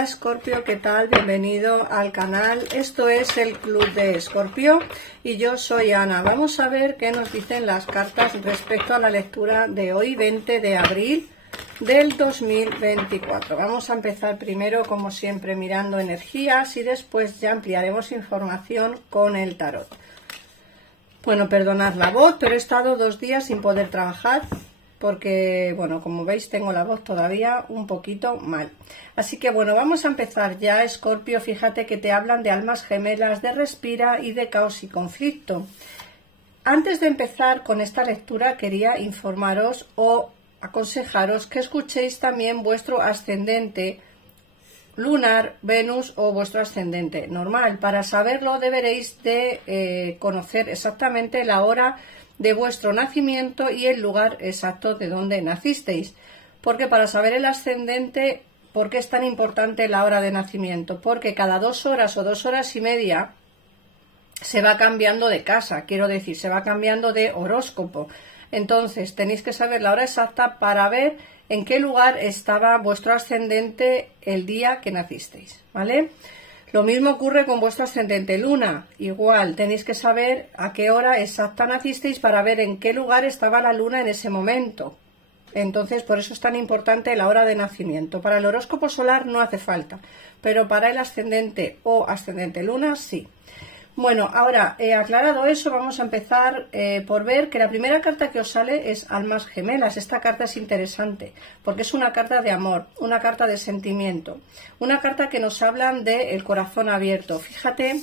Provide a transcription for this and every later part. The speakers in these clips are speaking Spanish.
Hola Escorpio, ¿qué tal? Bienvenido al canal. Esto es el Club de Escorpio y yo soy Ana. Vamos a ver qué nos dicen las cartas respecto a la lectura de hoy, 20 de abril del 2024. Vamos a empezar primero, como siempre, mirando energías y después ya ampliaremos información con el tarot. Bueno, perdonad la voz, pero he estado 2 días sin poder trabajar porque, bueno, como veis tengo la voz todavía un poquito mal. Así que bueno, vamos a empezar ya, Escorpio. Fíjate que te hablan de almas gemelas, de respira y de caos y conflicto. Antes de empezar con esta lectura quería informaros o aconsejaros que escuchéis también vuestro ascendente lunar, Venus o vuestro ascendente normal. Para saberlo deberéis de conocer exactamente la hora de vuestro nacimiento y el lugar exacto de donde nacisteis. Porque para saber el ascendente, ¿por qué es tan importante la hora de nacimiento? Porque cada 2 horas o 2 horas y media se va cambiando de casa, quiero decir, se va cambiando de horóscopo. Entonces tenéis que saber la hora exacta para ver en qué lugar estaba vuestro ascendente el día que nacisteis, ¿vale? Lo mismo ocurre con vuestro ascendente luna, igual tenéis que saber a qué hora exacta nacisteis para ver en qué lugar estaba la luna en ese momento. Entonces, por eso es tan importante la hora de nacimiento. Para el horóscopo solar no hace falta, pero para el ascendente o ascendente luna sí. Bueno, ahora, aclarado eso, vamos a empezar por ver que la primera carta que os sale es almas gemelas. Esta carta es interesante porque es una carta de amor, una carta de sentimiento, una carta que nos hablan del corazón abierto. Fíjate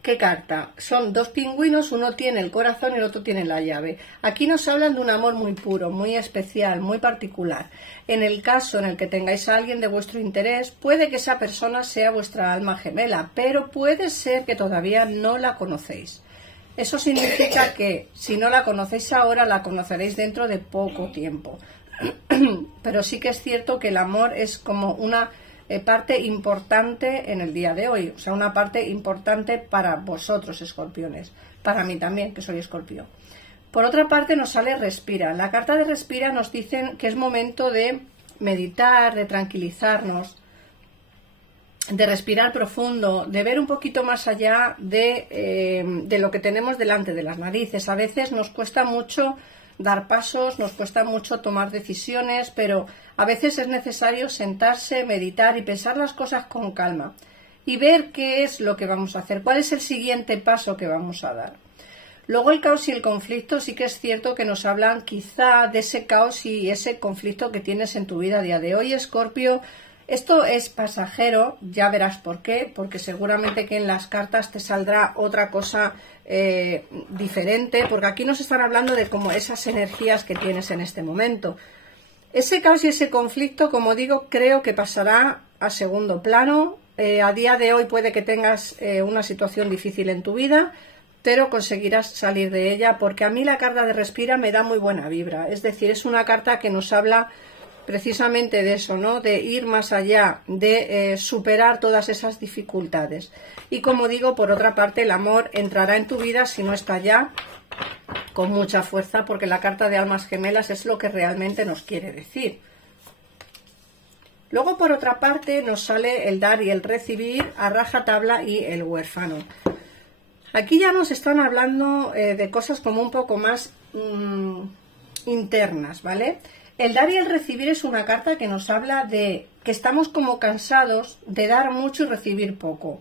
qué carta. Son 2 pingüinos, uno tiene el corazón y el otro tiene la llave. Aquí nos hablan de un amor muy puro, muy especial, muy particular. En el caso en el que tengáis a alguien de vuestro interés, puede que esa persona sea vuestra alma gemela, pero puede ser que todavía no la conocéis. Eso significa que si no la conocéis ahora, la conoceréis dentro de poco tiempo. Pero sí que es cierto que el amor es como una parte importante en el día de hoy, o sea, una parte importante para vosotros, escorpiones, para mí también, que soy escorpio. Por otra parte nos sale respira. La carta de respira nos dicen que es momento de meditar, de tranquilizarnos, de respirar profundo, de ver un poquito más allá de lo que tenemos delante de las narices. A veces nos cuesta mucho dar pasos, nos cuesta mucho tomar decisiones, pero a veces es necesario sentarse, meditar y pensar las cosas con calma y ver qué es lo que vamos a hacer, cuál es el siguiente paso que vamos a dar. Luego el caos y el conflicto sí que es cierto que nos hablan quizá de ese caos y ese conflicto que tienes en tu vida a día de hoy, Escorpio. Esto es pasajero, ya verás por qué, porque seguramente que en las cartas te saldrá otra cosa diferente, porque aquí nos están hablando de como esas energías que tienes en este momento. Ese caos y ese conflicto, como digo, creo que pasará a segundo plano. A día de hoy puede que tengas una situación difícil en tu vida, pero conseguirás salir de ella, porque a mí la carta de respira me da muy buena vibra. Es decir, es una carta que nos habla precisamente de eso, ¿no? De ir más allá, de superar todas esas dificultades. Y como digo, por otra parte, el amor entrará en tu vida, si no está ya, con mucha fuerza, porque la carta de almas gemelas es lo que realmente nos quiere decir. Luego, por otra parte, nos sale el dar y el recibir, a rajatabla y el huérfano. Aquí ya nos están hablando de cosas como un poco más internas, ¿vale? El dar y el recibir es una carta que nos habla de que estamos como cansados de dar mucho y recibir poco.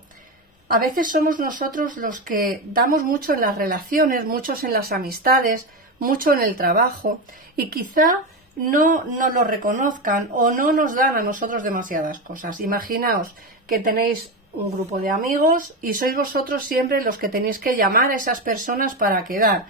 A veces somos nosotros los que damos mucho en las relaciones, muchos en las amistades, mucho en el trabajo, y quizá no nos lo reconozcan o no nos dan a nosotros demasiadas cosas. Imaginaos que tenéis un grupo de amigos y sois vosotros siempre los que tenéis que llamar a esas personas para quedar.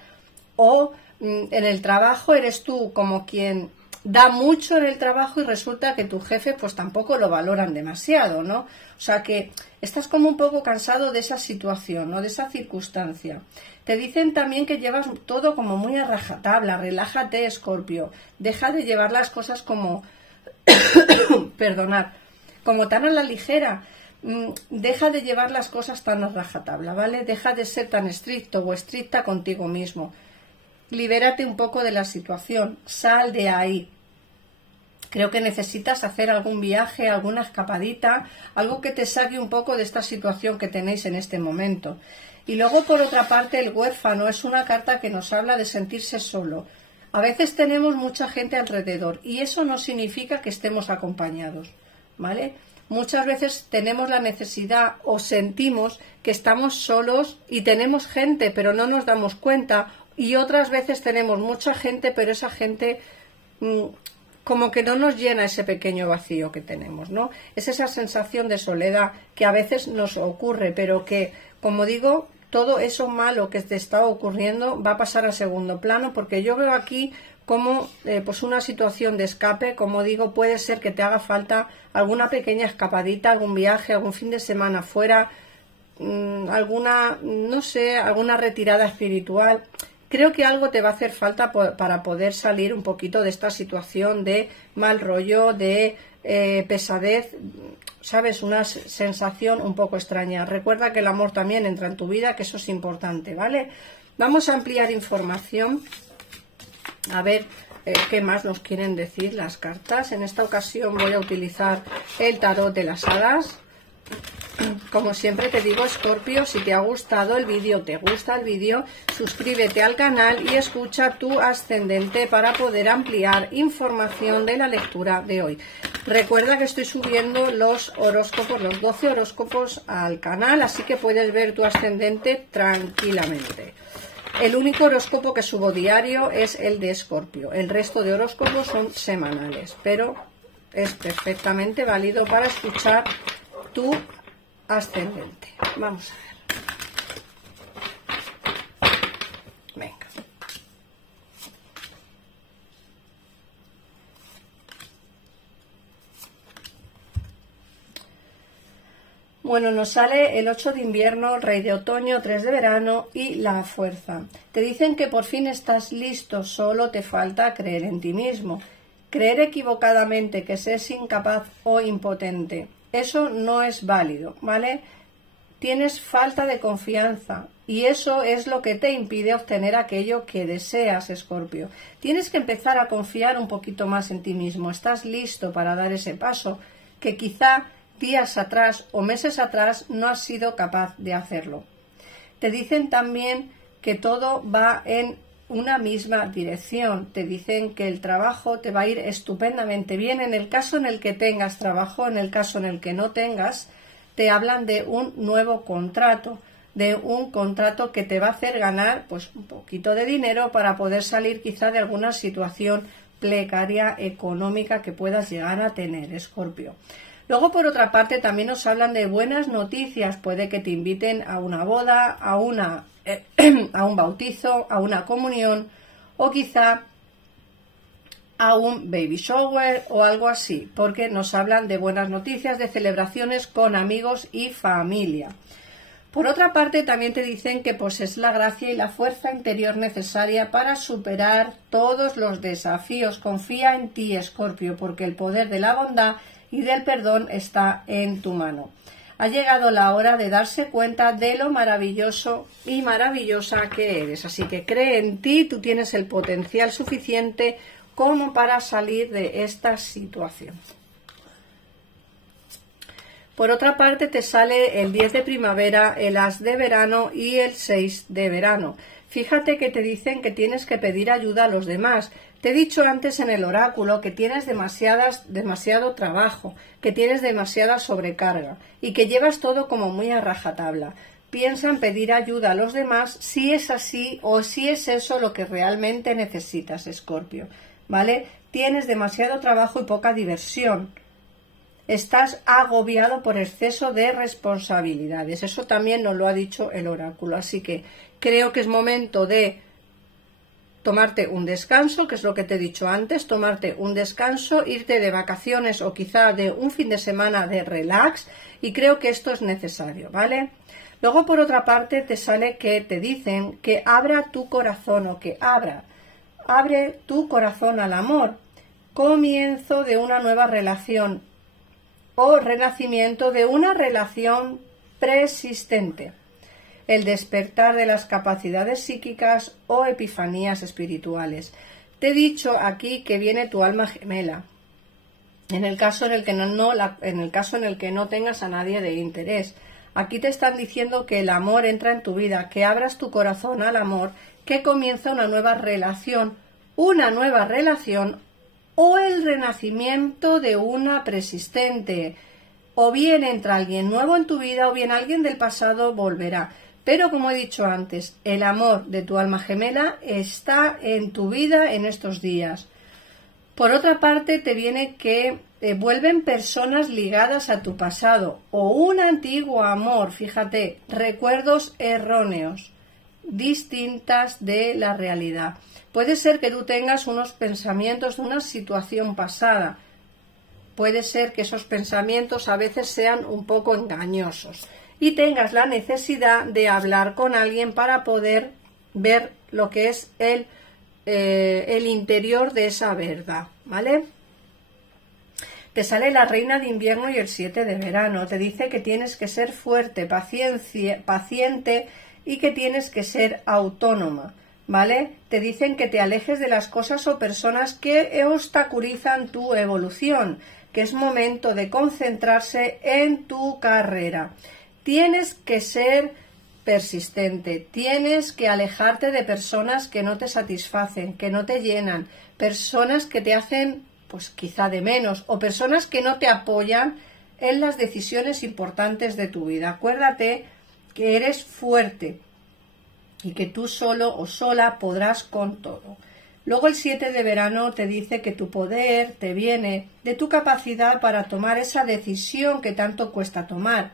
O en el trabajo eres tú como quien da mucho en el trabajo y resulta que tu jefe pues tampoco lo valoran demasiado, ¿no? O sea que estás como un poco cansado de esa situación, ¿no? De esa circunstancia. Te dicen también que llevas todo como muy a rajatabla. Relájate, Escorpio. Deja de llevar las cosas como perdonad, como tan a la ligera. Deja de llevar las cosas tan a rajatabla, ¿vale? Deja de ser tan estricto o estricta contigo mismo. Libérate un poco de la situación, sal de ahí. Creo que necesitas hacer algún viaje, alguna escapadita, algo que te saque un poco de esta situación que tenéis en este momento. Y luego, por otra parte, el huérfano es una carta que nos habla de sentirse solo. A veces tenemos mucha gente alrededor y eso no significa que estemos acompañados, ¿vale? Muchas veces tenemos la necesidad o sentimos que estamos solos y tenemos gente, pero no nos damos cuenta. Y otras veces tenemos mucha gente, pero esa gente como que no nos llena ese pequeño vacío que tenemos, ¿no? Es esa sensación de soledad que a veces nos ocurre, pero que, como digo, todo eso malo que te está ocurriendo va a pasar a segundo plano, porque yo veo aquí como pues una situación de escape. Como digo, puede ser que te haga falta alguna pequeña escapadita, algún viaje, algún fin de semana fuera, alguna, no sé, alguna retirada espiritual. Creo que algo te va a hacer falta para poder salir un poquito de esta situación de mal rollo, de pesadez, ¿sabes? Una sensación un poco extraña. Recuerda que el amor también entra en tu vida, que eso es importante, ¿vale? Vamos a ampliar información, a ver qué más nos quieren decir las cartas. En esta ocasión voy a utilizar el tarot de las hadas. Como siempre te digo, Escorpio, si te ha gustado el vídeo, te gusta el vídeo, suscríbete al canal y escucha tu ascendente para poder ampliar información de la lectura de hoy. Recuerda que estoy subiendo los horóscopos, los 12 horóscopos al canal, así que puedes ver tu ascendente tranquilamente. El único horóscopo que subo diario es el de Escorpio. El resto de horóscopos son semanales, pero es perfectamente válido para escuchar tu ascendente. Vamos a ver. Venga. Bueno, nos sale el 8 de invierno, el rey de otoño, 3 de verano y la fuerza. Te dicen que por fin estás listo, solo te falta creer en ti mismo. Creer equivocadamente que se es incapaz o impotente. Eso no es válido, ¿vale? Tienes falta de confianza y eso es lo que te impide obtener aquello que deseas, Escorpio. Tienes que empezar a confiar un poquito más en ti mismo. Estás listo para dar ese paso que quizá días atrás o meses atrás no has sido capaz de hacerlo. Te dicen también que todo va en una misma dirección. Te dicen que el trabajo te va a ir estupendamente bien. En el caso en el que tengas trabajo, en el caso en el que no tengas, te hablan de un nuevo contrato, de un contrato que te va a hacer ganar pues un poquito de dinero para poder salir quizá de alguna situación precaria económica que puedas llegar a tener, Escorpio. Luego, por otra parte, también nos hablan de buenas noticias. Puede que te inviten a una boda, a un bautizo, a una comunión o quizá a un baby shower o algo así, porque nos hablan de buenas noticias, de celebraciones con amigos y familia. Por otra parte, también te dicen que posees la gracia y la fuerza interior necesaria para superar todos los desafíos. Confía en ti, Escorpio, porque el poder de la bondad y del perdón está en tu mano. Ha llegado la hora de darse cuenta de lo maravilloso y maravillosa que eres. Así que cree en ti, tú tienes el potencial suficiente como para salir de esta situación. Por otra parte, te sale el 10 de primavera, el as de verano y el 6 de verano. Fíjate que te dicen que tienes que pedir ayuda a los demás. Te he dicho antes en el oráculo que tienes demasiado trabajo, que tienes demasiada sobrecarga y que llevas todo como muy a rajatabla. Piensa en pedir ayuda a los demás si es así o si es eso lo que realmente necesitas, Escorpio, ¿vale? Tienes demasiado trabajo y poca diversión. Estás agobiado por exceso de responsabilidades. Eso también nos lo ha dicho el oráculo. Así que creo que es momento de tomarte un descanso, que es lo que te he dicho antes, tomarte un descanso, irte de vacaciones o quizá de un fin de semana de relax, y creo que esto es necesario, ¿vale? Luego, por otra parte, te sale que te dicen que abra tu corazón o que abre tu corazón al amor, comienzo de una nueva relación o renacimiento de una relación preexistente. El despertar de las capacidades psíquicas o epifanías espirituales. Te he dicho aquí que viene tu alma gemela. en el caso en el que en el caso en el que no tengas a nadie de interés. Aquí te están diciendo que el amor entra en tu vida, que abras tu corazón al amor, que comienza una nueva relación o el renacimiento de una persistente. O bien entra alguien nuevo en tu vida o bien alguien del pasado volverá. Pero como he dicho antes, el amor de tu alma gemela está en tu vida en estos días. Por otra parte, te viene que vuelven personas ligadas a tu pasado o un antiguo amor, fíjate, recuerdos erróneos, distintas de la realidad. Puede ser que tú tengas unos pensamientos de una situación pasada. Puede ser que esos pensamientos a veces sean un poco engañosos y tengas la necesidad de hablar con alguien para poder ver lo que es el interior de esa verdad, ¿vale? Te sale la reina de invierno y el 7 de verano. Te dice que tienes que ser fuerte, paciente y que tienes que ser autónoma, ¿vale? Te dicen que te alejes de las cosas o personas que obstaculizan tu evolución, que es momento de concentrarse en tu carrera. Tienes que ser persistente, tienes que alejarte de personas que no te satisfacen, que no te llenan, personas que te hacen pues quizá de menos o personas que no te apoyan en las decisiones importantes de tu vida. Acuérdate que eres fuerte y que tú solo o sola podrás con todo. Luego el 7 de verano te dice que tu poder te viene de tu capacidad para tomar esa decisión que tanto cuesta tomar.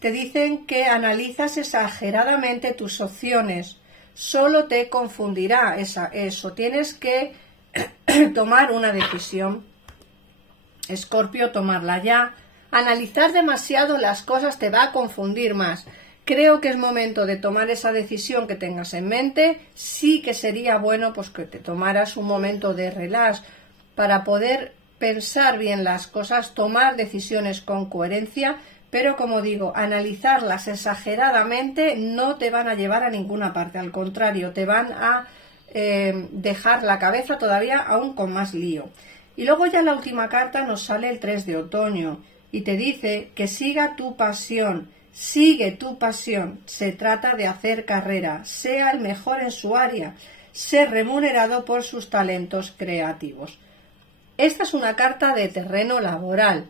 Te dicen que analizas exageradamente tus opciones. Solo te confundirá eso. Tienes que tomar una decisión. Escorpio, tomarla ya. Analizar demasiado las cosas te va a confundir más. Creo que es momento de tomar esa decisión que tengas en mente. Sí que sería bueno pues que te tomaras un momento de relax para poder pensar bien las cosas, tomar decisiones con coherencia, pero como digo, analizarlas exageradamente no te van a llevar a ninguna parte, al contrario, te van a dejar la cabeza todavía aún con más lío. Y luego ya la última carta nos sale el 3 de otoño y te dice que siga tu pasión. Sigue tu pasión, se trata de hacer carrera, sea el mejor en su área, ser remunerado por sus talentos creativos. Esta es una carta de terreno laboral.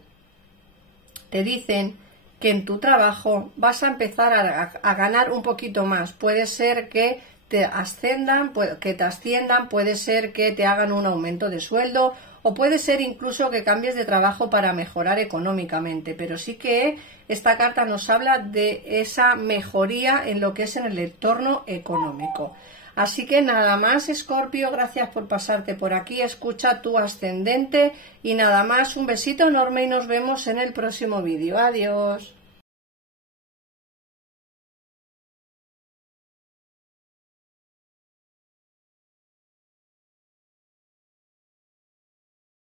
Te dicen que en tu trabajo vas a empezar a ganar un poquito más. Puede ser que te asciendan, puede ser que te hagan un aumento de sueldo o puede ser incluso que cambies de trabajo para mejorar económicamente, pero sí que esta carta nos habla de esa mejoría en lo que es en el entorno económico. Así que nada más, Escorpio, gracias por pasarte por aquí, escucha tu ascendente y nada más, un besito enorme y nos vemos en el próximo vídeo. Adiós.